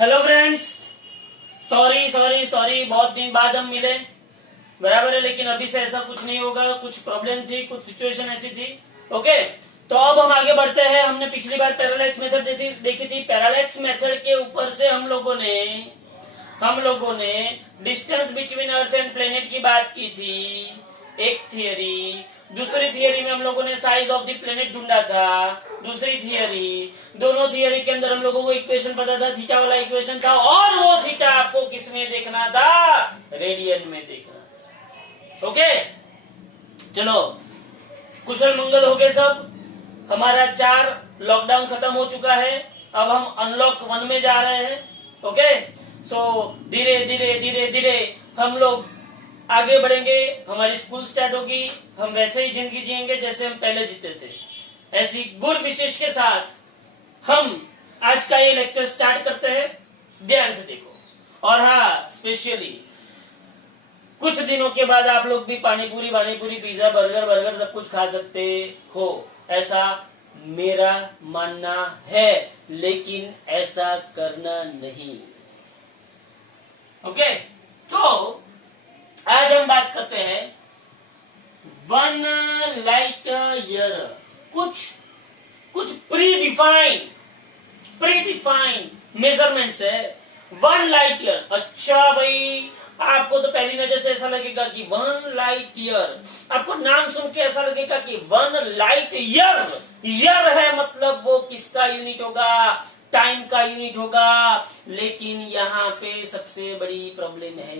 Hello friends, sorry sorry sorry, बहुत दिन बाद हम मिले। बराबर है, लेकिन अभी से ऐसा कुछ नहीं होगा। कुछ प्रॉब्लम थी, कुछ सिचुएशन ऐसी थी। ओके, तो अब हम आगे बढ़ते हैं। हमने पिछली बार पैरालैक्स मेथड देखी थी। पैरालैक्स मेथड के ऊपर से हम लोगों ने distance between earth and planet की बात की थी, एक थियरी। दूसरी थियरी में हम लोगों ने साइज ऑफ द प्लेनेट ढूंढा था। दूसरी थियरी, दोनों थियरी के अंदर हम लोगों को इक्वेशन पता था, थीटा वाला इक्वेशन था, और वो थीटा आपको किस में देखना था? रेडियन में देखना था। ओके, चलो, कुशल मंगल हो गए सब। हमारा 4 लॉकडाउन खत्म हो चुका है। अब हम अनलॉक 1 में जा रहे हैं। ओके, सो धीरे धीरे धीरे धीरे हम लोग आगे बढ़ेंगे। हमारी स्कूल स्टार्ट होगी। हम वैसे ही जिंदगी जिएंगे जैसे हम पहले जीते थे। ऐसी गुड विशेष के साथ हम आज का ये लेक्चर स्टार्ट करते हैं। ध्यान से देखो। और हाँ, स्पेशली कुछ दिनों के बाद आप लोग भी पानी पूरी पिज्जा बर्गर सब कुछ खा सकते हो, ऐसा मेरा मानना है, लेकिन ऐसा करना नहीं। ओके, तो आज हम बात करते हैं 1 लाइट ईयर। कुछ प्री डिफाइंड मेजरमेंट्स है। 1 लाइट ईयर। अच्छा भाई, आपको तो पहली नजर से ऐसा लगेगा कि 1 लाइट ईयर, आपको नाम सुन के ऐसा लगेगा कि 1 लाइट ईयर है, मतलब वो किसका यूनिट होगा? टाइम का यूनिट होगा। लेकिन यहाँ पे सबसे बड़ी प्रॉब्लम है,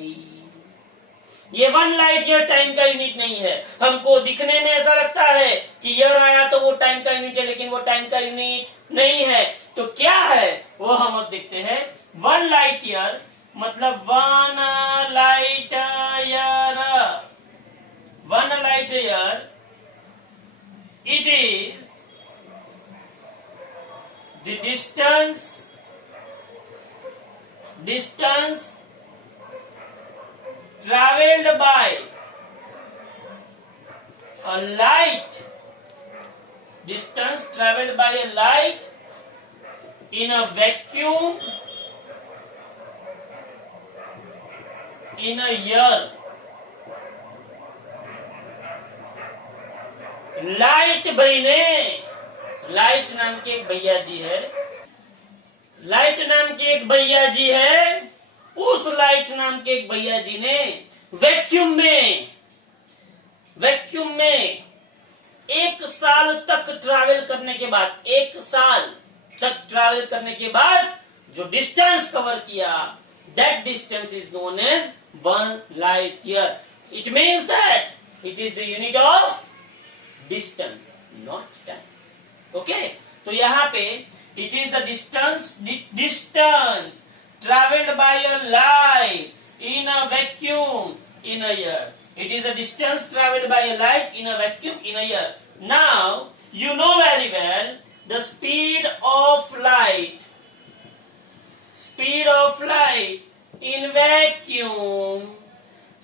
ये 1 लाइट ईयर टाइम का यूनिट नहीं है। हमको दिखने में ऐसा लगता है कि ईयर आया तो वो टाइम का यूनिट है, लेकिन वो टाइम का यूनिट नहीं है। तो क्या है वो हम अब देखते हैं। 1 लाइट ईयर मतलब 1 light year. 1 light year, it is the distance traveled by a light, distance traveled by a light in a vacuum in a year. Light भाई ने, लाइट नाम के एक भैया जी है, लाइट नाम के एक भैया जी है। उस लाइट नाम के एक भैया जी ने वैक्यूम में 1 साल तक ट्रैवल करने के बाद, 1 साल तक ट्रैवल करने के बाद जो डिस्टेंस कवर किया, that distance is known as 1 light year. It means that it is the unit of distance, not time. Okay, तो यहाँ पे it is the distance traveled by a light in a vacuum in a year. It is a distance traveled by a light in a vacuum in a year. Now, you know very well the speed of light in vacuum.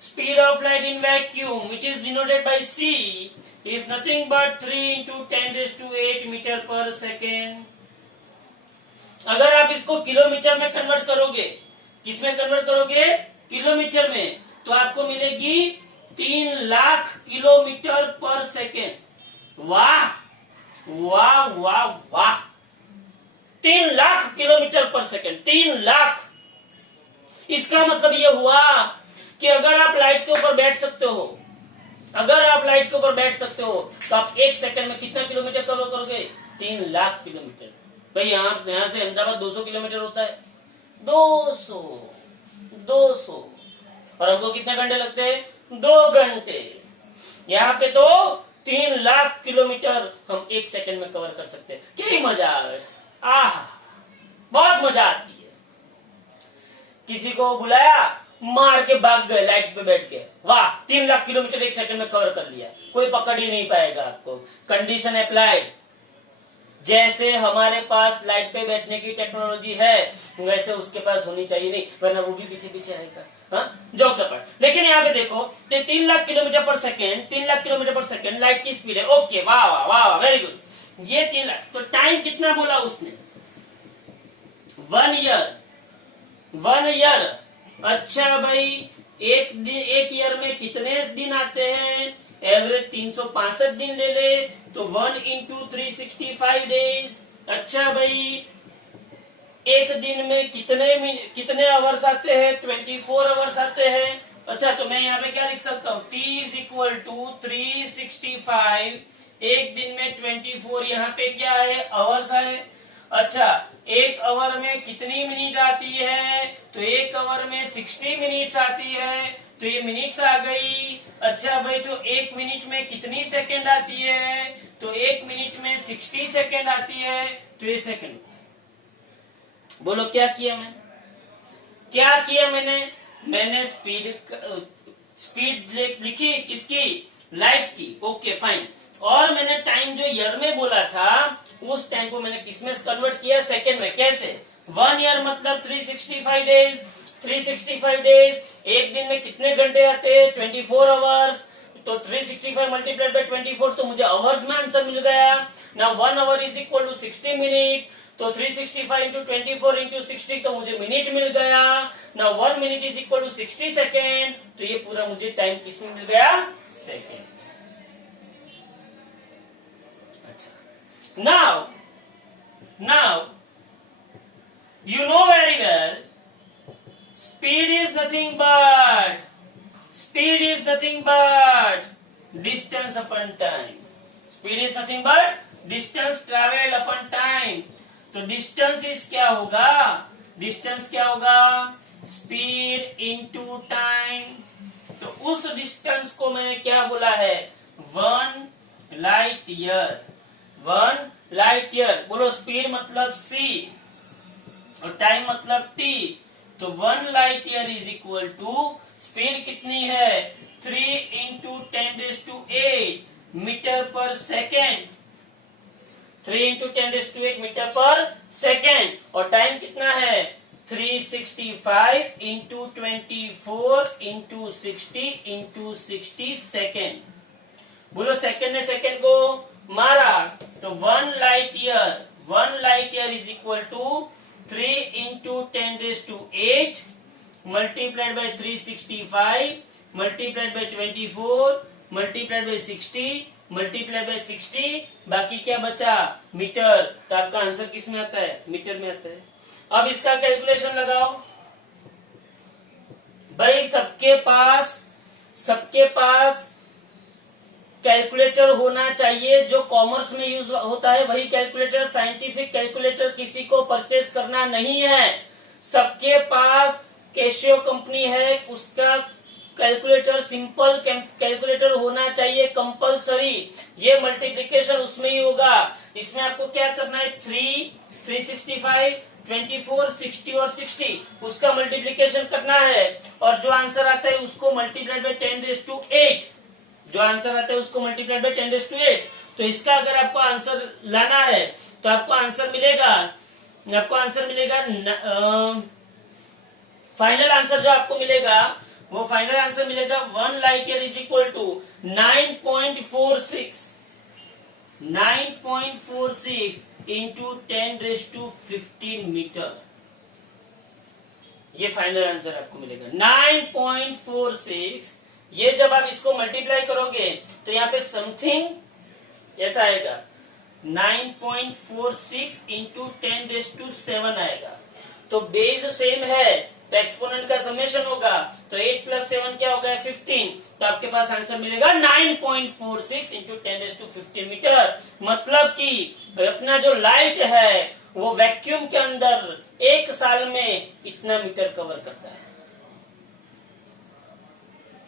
Speed of light in vacuum, it is denoted by C, is nothing but 3 into 10 raised to 8 meter per second. अगर आप इसको kilometre में convert करोगे, किसमें convert करोगे? Kilometre में, तो आपको मिलेगी 3 लाख किलोमीटर पर सेकेंड। वाह वाह वाह वाह, 3 लाख किलोमीटर पर सेकेंड, 3 लाख। इसका मतलब ये हुआ कि अगर आप लाइट के ऊपर बैठ सकते हो, तो आप 1 सेकेंड में कितना किलोमीटर कवर करोगे? 3 लाख किलोमीटर। भाई यहाँ से अहमदाबाद 200 किलोमीटर होता है। 200 और हमको कितने घंटे लगते हैं? 2 घंटे। यहाँ पे तो 3 लाख किलोमीटर हम 1 सेकंड में कवर कर सकते हैं। क्या मजा आवे, आह, बहुत मजा आती है। किसी को बुलाया, मार के भाग गए लाइट पे बैठ के, वाह, 3 लाख किलोमीटर 1 सेकंड में कवर कर लिया। कोई पकड़ ही नहीं पाएगा आपको। Condition applied. जैसे हमारे पास लाइट पे बैठने की टेक्नोलॉजी है, वैसे उसके पास होनी चाहिए, नहीं वरना वो भी पीछे पीछे आएगा। हाँ, जोक सपाट। लेकिन यहाँ पे देखो, 3 लाख किलोमीटर पर सेकेंड, 3 लाख किलोमीटर पर सेकेंड लाइट की स्पीड है। ओके, वाह वाह वाह, वेरी गुड। ये 3 लाख, तो टाइम कितना बोला उसने? 1 ईयर। 1 ईयर। अच्छा भाई, एक ईयर में कितने दिन आते हैं? एवरेज 365 दिन ले ले, तो 1 इंटू 365 डेज। अच्छा भाई, एक दिन में कितने आवर्स आते हैं? 24 आवर्स आते हैं। अच्छा, तो मैं यहाँ पे क्या लिख सकता हूँ? T इज इक्वल टू 365, एक दिन में 24, यहाँ पे क्या है? आवर्स है। अच्छा, एक आवर में कितनी मिनट आती है? तो एक आवर में 60 मिनट्स आती है, तो ये मिनट्स आ गई। अच्छा भाई, तो एक मिनट में कितनी सेकंड आती है? तो एक मिनट में 60 सेकंड आती है, तो ये सेकंड। बोलो क्या किया मैंने? क्या किया मैंने स्पीड लिखी किसकी? लाइट की। Okay fine. और मैंने टाइम जो ईयर में बोला था, उस टाइम को मैंने किसमें कन्वर्ट किया? सेकंड में। कैसे? 1 ईयर मतलब 365 डेज। 365 डेज, एक दिन में कितने घंटे आते हैं? 24 आवर्स। तो 365 मल्टीप्लाइड बाई 24, तो मुझे आवर्स में आंसर मिल गया ना। 1 hour is equal to 60 minute, तो 365 इंटू 24 इंटू 60, तो मुझे मिनट मिल गया ना। 1 minute is equal to 60 second, तो ये पूरा मुझे टाइम किसमें मिल गया? सेकेंड। अच्छा, now you know very well, speed is nothing but distance upon time. Speed is nothing but distance traveled upon time. तो डिस्टेंस इज क्या होगा? डिस्टेंस क्या होगा? Speed into time. तो उस डिस्टेंस को मैंने क्या बोला है? 1 लाइट ईयर। 1 light year. बोलो, स्पीड मतलब c और टाइम मतलब t। तो 1 light year is equal to, speed कितनी है? 3 into 10⁸ metre per second. 3 into 10⁸ metre per second. और टाइम कितना है? 365 इंटू 24 इंटू 60 इंटू 60 सेकेंड। बोलो, सेकेंड ने सेकेंड को मारा, तो 1 light year is equal to 3 into 10⁸ multiplied by 365 multiplied by 24 multiplied by 60 multiplied by 60, बाकी क्या बचा? मीटर। तो आपका आंसर किस में आता है? मीटर में आता है। अब इसका कैलकुलेशन लगाओ भाई। सबके पास कैलकुलेटर होना चाहिए। जो कॉमर्स में यूज होता है वही कैलकुलेटर, साइंटिफिक कैलकुलेटर किसी को परचेज करना नहीं है। सबके पास कैशियो कंपनी है, उसका कैलकुलेटर सिंपल कैलकुलेटर होना चाहिए, कंपलसरी। ये मल्टीप्लिकेशन उसमें ही होगा। इसमें आपको क्या करना है? 365 24 60 और 60, उसका मल्टीप्लिकेशन करना है। और जो आंसर आता है उसको मल्टीप्लाइड बाई 10⁸, जो आंसर आता है उसको मल्टीप्लाइड बाई 10⁸। तो इसका अगर आपको आंसर लाना है तो आपको आंसर मिलेगा फाइनल आंसर जो आपको मिलेगा, वो फाइनल आंसर मिलेगा 1 light year is equal to 9.46 into 10⁻15 metre. ये फाइनल आंसर आपको मिलेगा 9.46। ये जब आप इसको मल्टीप्लाई करोगे तो यहाँ पे समथिंग ऐसा आएगा, 9.46 इंटू 10⁻7 आएगा। तो बेस सेम है तो एक्सपोनेंट का समेशन होगा, तो 8 + 7 क्या होगा? 15। तो आपके पास आंसर मिलेगा 9.46 इंटू 10⁻15 मीटर। मतलब कि अपना जो लाइट है वो वैक्यूम के अंदर 1 साल में इतना मीटर कवर करता है।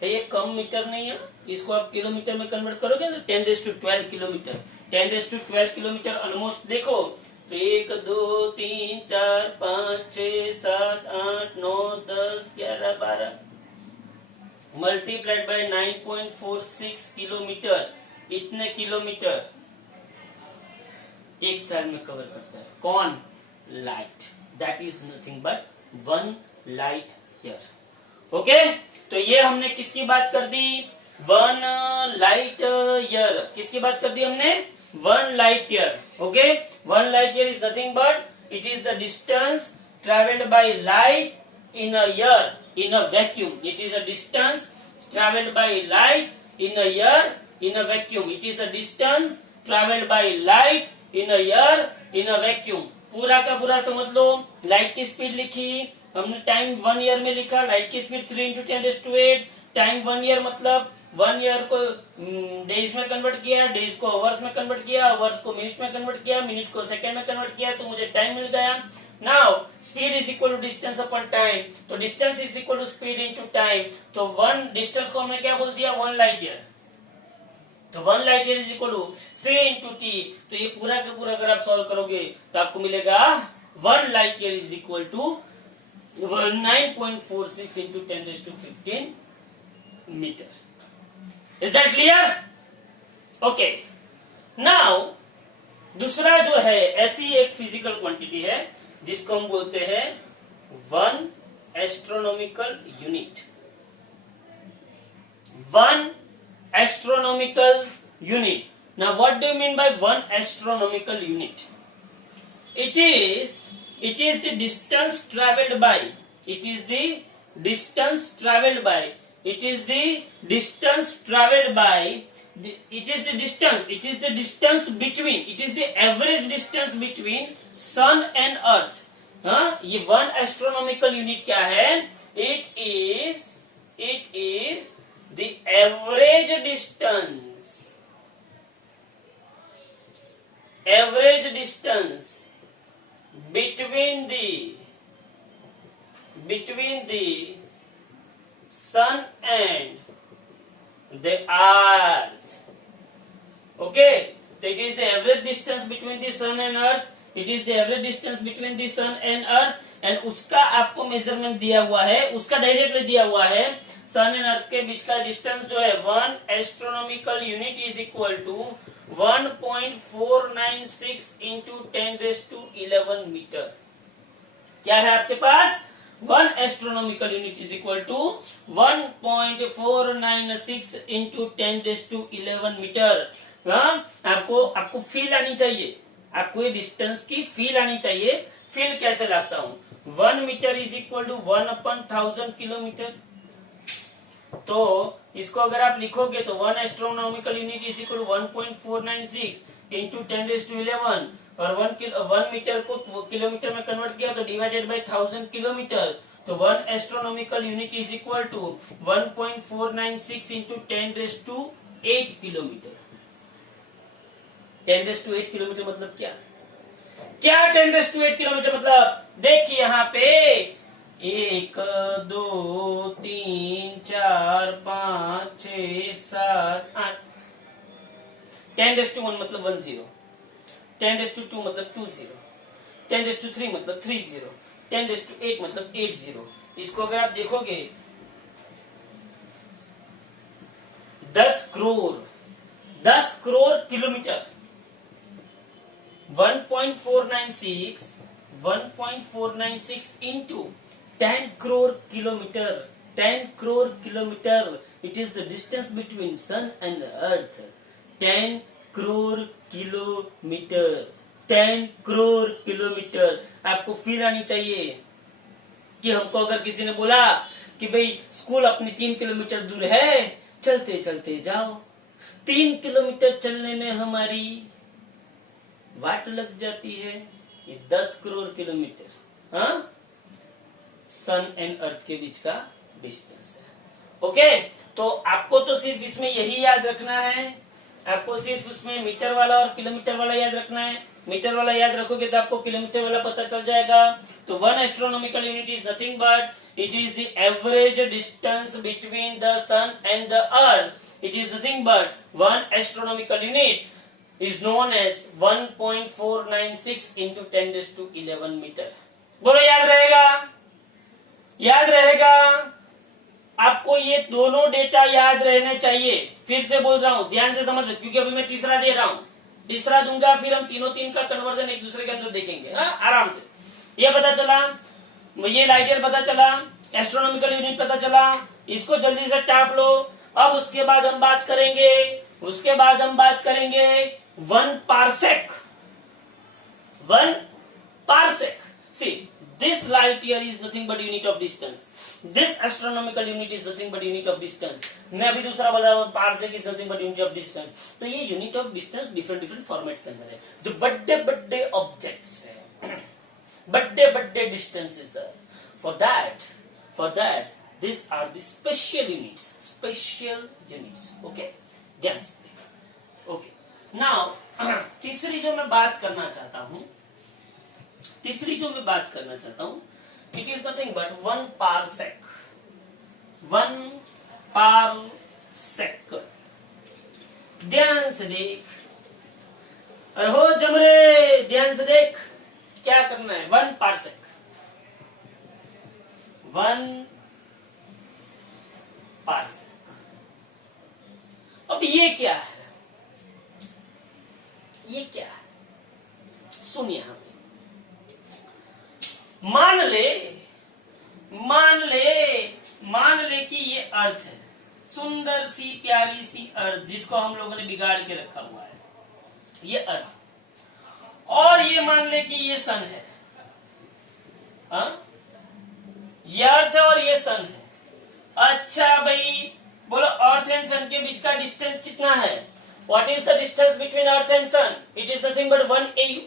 ये कम मीटर नहीं है, इसको आप किलोमीटर में कन्वर्ट करोगे तो 10⁻12 किलोमीटर। 10⁻12 किलोमीटर ऑलमोस्ट देखो, 1 2 3 4 5 6 7 8 9 10 11 12 मल्टीप्लाइड बाय 9.46 किलोमीटर, इतने किलोमीटर 1 साल में कवर करता है। कौन? Light. That is nothing but 1 light year. Okay, तो ये हमने किसकी बात कर दी? 1 लाइट ईयर। किसकी बात कर दी हमने? 1 light year. Okay, 1 light year is nothing but it is the distance travelled by light in a year in a vacuum. It is a distance traveled by light in a year in a vacuum. It is a distance traveled by light in a year in a vacuum. पूरा का पूरा समझ लो. Light की speed लिखी हमने, time 1 year में लिखा. Light की स्पीड 3 × 10⁸. टाइम 1 ईयर मतलब 1 ईयर को डेज में कन्वर्ट किया, डेज को आवर्स में कन्वर्ट किया, आवर्स को मिनट में कन्वर्ट किया, मिनट को सेकंड में कन्वर्ट किया, तो मुझे टाइम मिल गया. Now speed is equal to distance upon time. तो distance is equal to speed into time. तो 1 डिस्टेंस को हमने क्या बोल दिया, 1 लाइट ईयर. तो 1 light year is equal to c into T. तो ये पूरा का पूरा अगर आप सॉल्व करोगे तो आपको मिलेगा 1 light year is equal to 9.46 into 10⁻15 metre. Is that clear? Okay. Now दूसरा जो है, ऐसी एक फिजिकल क्वांटिटी है जिसको हम बोलते हैं 1 astronomical unit. 1 astronomical unit. Now what do you mean by 1 astronomical unit? It is the distance traveled by. It is the distance traveled by. It is the distance traveled by. It is the distance. It is the distance between. It is the average distance between sun and earth. हाँ, ये 1 astronomical unit क्या है? It is the average distance between the sun and the earth. Okay, so it is the average distance between the sun and earth. It is the average distance between the sun and earth. and उसका आपको measurement दिया हुआ है, उसका directly दिया हुआ है. सन and अर्थ के बीच का डिस्टेंस जो है 1 astronomical unit is equal to 1.496 into 10⁻11 metre. क्या है आपके पास? 1 astronomical unit is equal to 1.496 into 10⁻11 metre. आपको फील आनी चाहिए, आपको ये डिस्टेंस की फील आनी चाहिए. फील कैसे लाता हूं? 1 metre is equal to 1/1000 kilometre. तो इसको अगर आप लिखोगे तो 1 astronomical unit is equal to 1.496 into 10⁻11 और 1 मीटर को किलोमीटर में कन्वर्ट किया तो डिवाइडेड बाय 1000 किलोमीटर. तो 1 astronomical unit is equal to 1.496 into 10⁸8 kilometre. 10⁸8 kilometre मतलब क्या? क्या 10⁸8 किलोमीटर मतलब? देखिए यहाँ पे 1 2 3 4 5 6 7 8. 10⁻1 मतलब 10, 10⁻2 मतलब 20, 10⁻3 मतलब 30, 10⁸8 मतलब 80. इसको अगर आप देखोगे 10 crore kilometre. 1.496 into 10 crore kilometer. 10 crore kilometer. It is the distance between sun and earth. 10 crore kilometer. 10 crore kilometer. आपको फील आनी चाहिए कि हमको अगर किसी ने बोला कि भाई स्कूल अपनी 3 किलोमीटर दूर है, चलते चलते जाओ. 3 किलोमीटर चलने में हमारी वाट लग जाती है. ये 10 करोड़ किलोमीटर हाँ सन एंड अर्थ के बीच का डिस्टेंस है. ओके, तो आपको तो सिर्फ इसमें यही याद रखना है. आपको सिर्फ उसमें मीटर वाला और किलोमीटर वाला याद रखना है. मीटर वाला याद रखोगे तो आपको किलोमीटर वाला पता चल जाएगा. तो 1 astronomical unit is nothing but it is the average distance between the sun and the earth. It is nothing but 1 astronomical unit is known as 1.496 into 10⁻11 metre. बोलो याद रहेगा? याद रहेगा? आपको ये दोनों डेटा याद रहने चाहिए. फिर से बोल रहा हूं, ध्यान से समझो, क्योंकि अभी मैं तीसरा दे रहा हूं. तीसरा दूंगा फिर हम तीनों का कन्वर्जन एक दूसरे के अंदर देखेंगे आराम से. ये पता चला, ये लाइट ईयर पता चला, एस्ट्रोनॉमिकल यूनिट पता चला. इसको जल्दी से टाप लो. अब उसके बाद हम बात करेंगे 1 parsec. 1 parsec. See This light year is nothing but unit of distance. This astronomical unit is nothing but unit of distance. मैं अभी दूसरा बता रहा हूँ, parsec is nothing but unit of distance. तो ये unit of distance different different format के अंदर है. जो बड़े बड़े objects है, बड़े बड़े distances है. For that, these are the special units. Special units. Okay? ध्यान से देखो. Okay. Now तीसरी जो मैं बात करना चाहता हूँ, it is nothing but 1 parsec. 1 parsec. ध्यान से देख, अरे हो जमरे, ध्यान से देख क्या करना है. 1 parsec. 1 parsec. अब ये क्या है? सुनिए, हम मान ले कि ये अर्थ है, सुंदर सी प्यारी सी अर्थ जिसको हम लोगों ने बिगाड़ के रखा हुआ है, ये अर्थ. और ये मान ले कि ये सन है. ये अर्थ है और ये सन है. अच्छा भाई बोलो, अर्थ एंड सन के बीच का डिस्टेंस कितना है? What is the distance between earth and sun? It is nothing but 1 AU.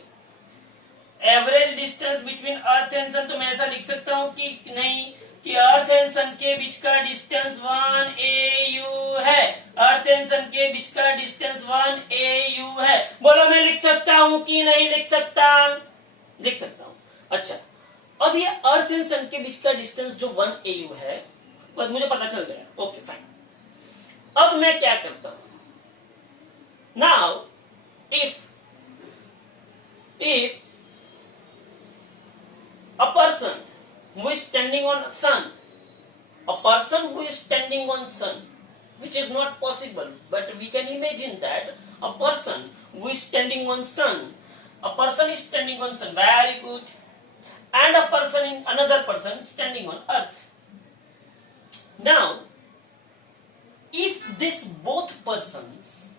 Average distance between earth and sun. तो मैं ऐसा लिख सकता हूं कि नहीं, कि अर्थ एंड सन के बीच का डिस्टेंस 1 AU है. अर्थ एंड सन के बीच का डिस्टेंस 1 AU है. बोलो, मैं लिख सकता हूं कि नहीं लिख सकता? लिख सकता हूं. अच्छा, अब ये अर्थ एंड सन के बीच का डिस्टेंस जो 1 AU है, बस मुझे पता चल गया. Okay fine. अब मैं क्या करता हूं? Now if a person who is standing on sun, which is not possible, but we can imagine that a person who is standing on sun, very good, and another person standing on earth. Now, if these both persons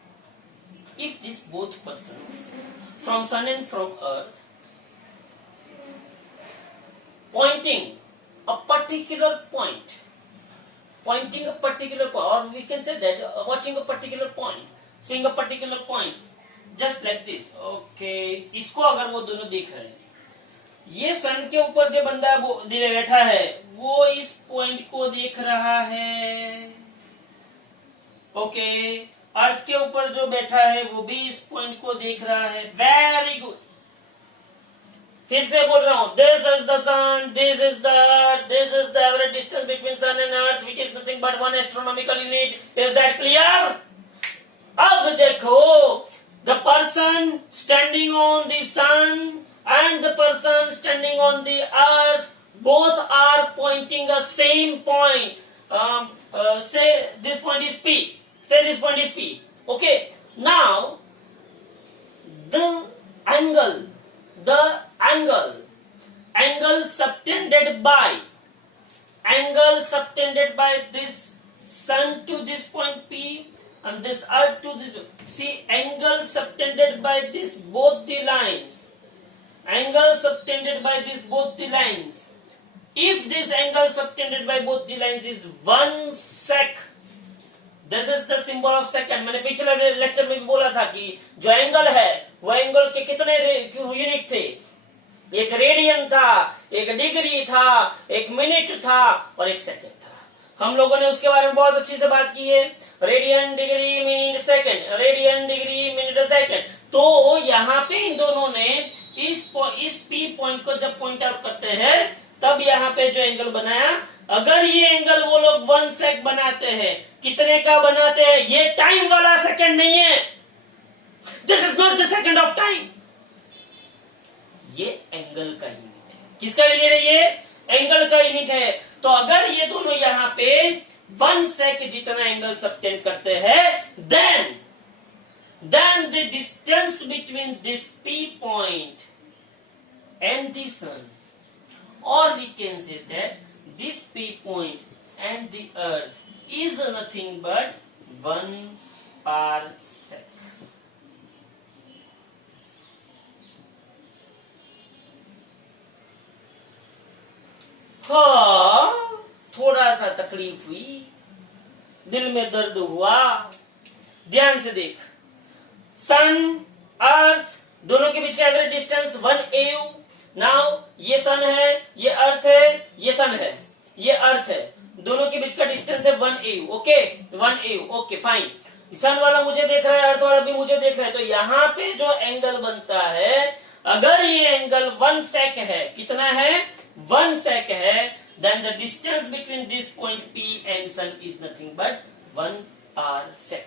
from sun and from earth pointing a particular point, or we can say that watching a particular point, seeing a particular point, just like this. Okay, इसको अगर वो दोनों देख रहे हैं, ये सन के ऊपर जो बंदा बैठा है वो इस पॉइंट को देख रहा है. ओके, अर्थ के ऊपर जो बैठा है वो भी इस पॉइंट को देख रहा है. Very good. फिर से बोल रहा हूं, this is the sun, this is the earth, this is the average distance between sun and earth, which is nothing but 1 astronomical unit. Is that clear? अब देखो, the person standing on the sun and the person standing on the earth, both are pointing a same point. Say this point is P. Okay. Now the angle subtended by this sun to this point P and this earth to this. See, angle subtended by this both the lines. If this angle subtended by both the lines is 1 sec, this is the symbol of second. मैंने पिछले lecture में भी बोला था कि जो angle है वो एंगल के कितने यूनिट थे? एक रेडियन था, एक डिग्री था, एक मिनट था और एक सेकंड था. हम लोगों ने उसके बारे में बहुत अच्छी से बात की है. Radian, degree, minute, second. Radian, degree, minute, second. तो यहाँ पे इन दोनों ने इस P पॉइंट को जब पॉइंट आउट करते हैं तब यहाँ पे जो एंगल बनाया, अगर ये एंगल वो लोग 1 सेक बनाते हैं, कितने का बनाते हैं? ये टाइम वाला सेकंड नहीं है. This is not the second of time. ये एंगल का यूनिट है. किसका यूनिट है? ये एंगल का यूनिट है. तो अगर ये दोनों यहाँ पे 1 सेक जितना एंगल सबटेंड करते हैं, then the distance between this P point and the sun, or we can say that this P point and the earth is nothing but 1 parsec. हाँ, थोड़ा सा तकलीफ हुई, दिल में दर्द हुआ। ध्यान से देख, सन अर्थ दोनों के बीच का एवरेज डिस्टेंस 1 AU। नाउ ये सन है, ये अर्थ है, ये सन है, ये अर्थ है, दोनों के बीच का डिस्टेंस है 1 AU। Okay, 1 AU। Okay fine. Sun वाला मुझे देख रहा है, अर्थ वाला भी मुझे देख रहा है, तो यहाँ पे जो एंगल बनता है, अगर ये एंगल 1 सेक है, कितना है 1 सेक है, then the distance between this point P and sun is nothing but 1 parsec.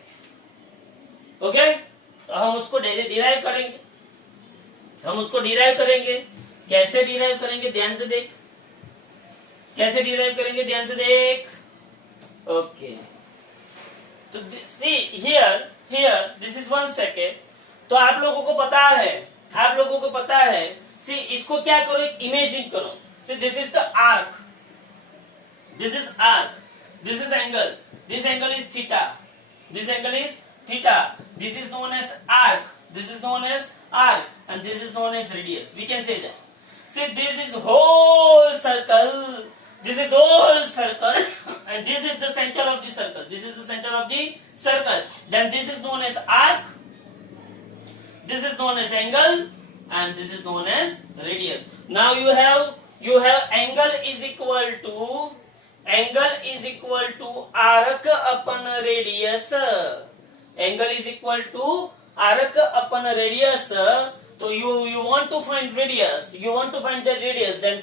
Okay, तो हम उसको डिराइव करेंगे, हम उसको डिराइव करेंगे। कैसे डिराइव करेंगे, ध्यान से देख, कैसे डिराइव करेंगे, ध्यान से देख। ओके, तो see here this is 1 second. तो आप लोगों को पता है, आप लोगों को पता है, सी इसको क्या करो, इमेजिन करो। See this is the arc, this is arc, this is angle, this angle is theta, this angle is theta, this is known as arc, this is known as arc, and this is known as radius. We can say that. See, this is whole circle, this is whole circle, and this is the center of the circle, this is the center of the circle. Then this is known as arc, this is known as angle, and this is known as radius. Now you have angle is equal to arc upon radius. Angle is equal to arc upon radius. So you want to find radius, you want to find the radius, then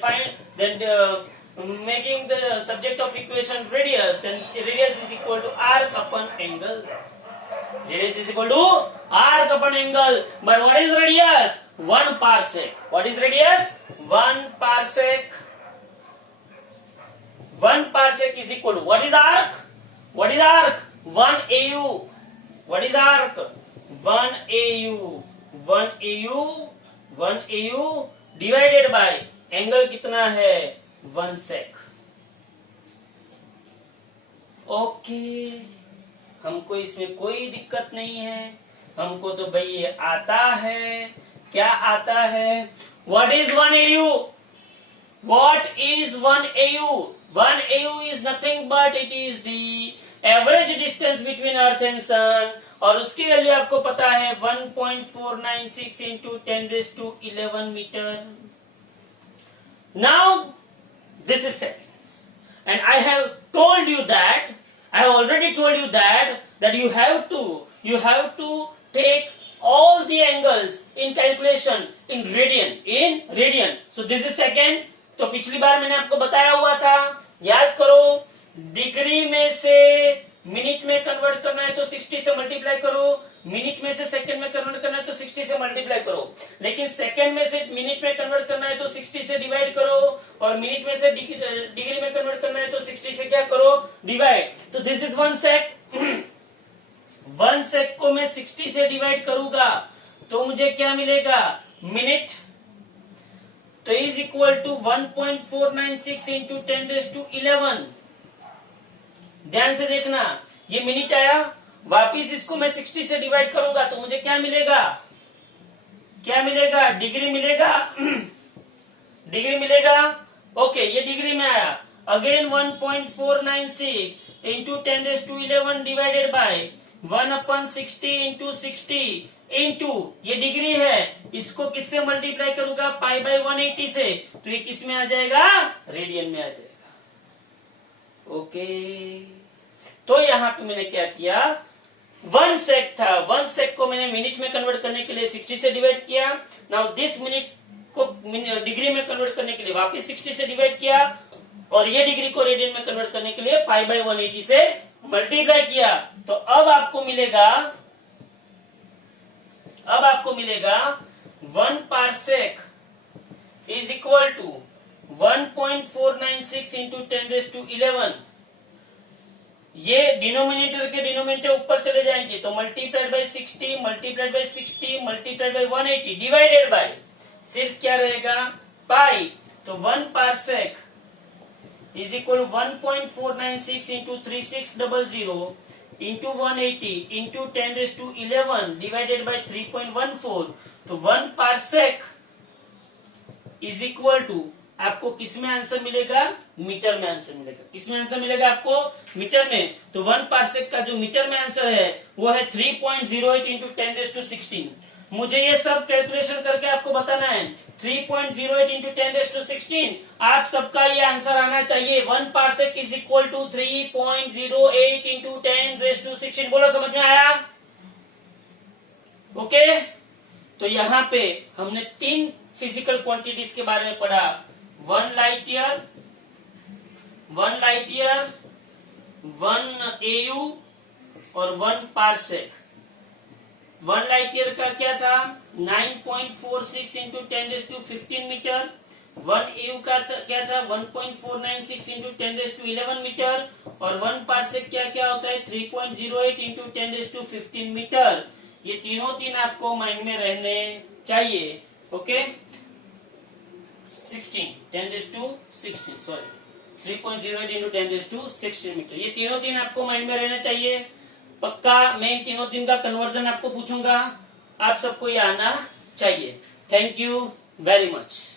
making the subject of equation radius, then radius is equal to arc upon angle. Radius is equal to arc upon angle. But what is radius? 1 parsec. What is radius? 1 parsec. 1 parsec is equal to, what is arc? What is arc? 1 AU. What is arc? 1 AU. 1 AU. 1 AU divided by angle कितना है 1 सेक। Okay, हमको इसमें कोई दिक्कत नहीं है, हमको तो भाई ये आता है। क्या आता है? What is 1 AU? What is 1 AU? 1 AU is nothing but it is the average distance between earth and sun, और उसकी वैल्यू आपको पता है 1.496 into 10⁻11 metre. Now this is set, and I have told you that, I have already told you that you have to take all the angles in calculation in radian. So this is second. तो पिछली बार मैंने आपको बताया हुआ था, याद करो, degree में से मिनट में कन्वर्ट करना है तो 60 से मल्टीप्लाई करो, मिनट में से सेकंड में कन्वर्ट करना है तो 60 से मल्टीप्लाई करो, लेकिन सेकंड में से मिनट में कन्वर्ट करना है तो 60 से डिवाइड करो, और मिनट में से डिग्री में कन्वर्ट करना है तो 60 से क्या करो, डिवाइड। तो दिस इज 1 सेक। 1 सेक को मैं 60 से डिवाइड करूंगा तो मुझे क्या मिलेगा, मिनट। तो इज इक्वल टू 1.496 इंटू 10⁻11। ध्यान से देखना, ये मिनट आया, वापिस इसको मैं 60 से डिवाइड करूंगा तो मुझे क्या मिलेगा, क्या मिलेगा, डिग्री मिलेगा। डिग्री मिलेगा। ओके, ये डिग्री में आया। Again 1.496 into 10⁻11 divided bye 1/60 into 60 into ये डिग्री है, इसको किससे मल्टीप्लाई करूंगा, π/180 से, तो ये किस में आ जाएगा, रेडियन में आ जाएगा। ओके, तो यहां पे मैंने क्या किया, 1 सेक था, 1 सेक को मैंने मिनट में कन्वर्ट करने के लिए 60 से डिवाइड किया। नाउ दिस मिनट को डिग्री में कन्वर्ट करने के लिए वापस 60 से डिवाइड किया, और ये डिग्री को रेडियन में कन्वर्ट करने के लिए π/180 से मल्टीप्लाई किया। तो अब आपको मिलेगा 1 parsec is equal to 1.496 into 10⁻11। ये डिनोमिनेटर के डिनोमिनेटर ऊपर चले जाएंगे, तो multiplied by 60 multiplied by 60 multiplied by 180 divided by सिर्फ क्या रहेगा, पाई। तो 1 parsec is equal 1.496 into 3600 into 180 into 10⁻11 divided by 3.14। तो 1 पारसेक इज इक्वल टू आपको किस में आंसर मिलेगा, मीटर में आंसर मिलेगा। किस में आंसर मिलेगा आपको, मीटर में। तो 1 पार्सेक का जो मीटर में आंसर है वो है 3.08 इंटू 10⁻16। मुझे ये सब कैलकुलेशन करके आपको बताना है। 3.08 इंटू 10⁻16 आप सबका ये आंसर आना चाहिए। 1 parsec is equal to 3.08 into 10⁻16। बोलो समझ में आया? ओके तो यहाँ पे हमने 3 फिजिकल क्वांटिटीज के बारे में पढ़ा। 1 लाइट ईयर, 1 AU और 1 पार्सेक। 1 लाइट ईयर का क्या था, 9.46 इंटू 10⁻15 मीटर। 1 AU का क्या था, 1.496 इंटू 10⁻11 मीटर। और 1 पार्सेक क्या क्या होता है, 3.08 इंटू 10⁻15 मीटर। ये तीन आपको माइंड में रहने चाहिए। Okay 10⁻16 sorry 3.08 into 10⁻16 metre. ये तीन आपको माइंड में रहने चाहिए पक्का। मैं इन तीन का कन्वर्जन आपको पूछूंगा, आप सबको ये आना चाहिए। Thank you very much.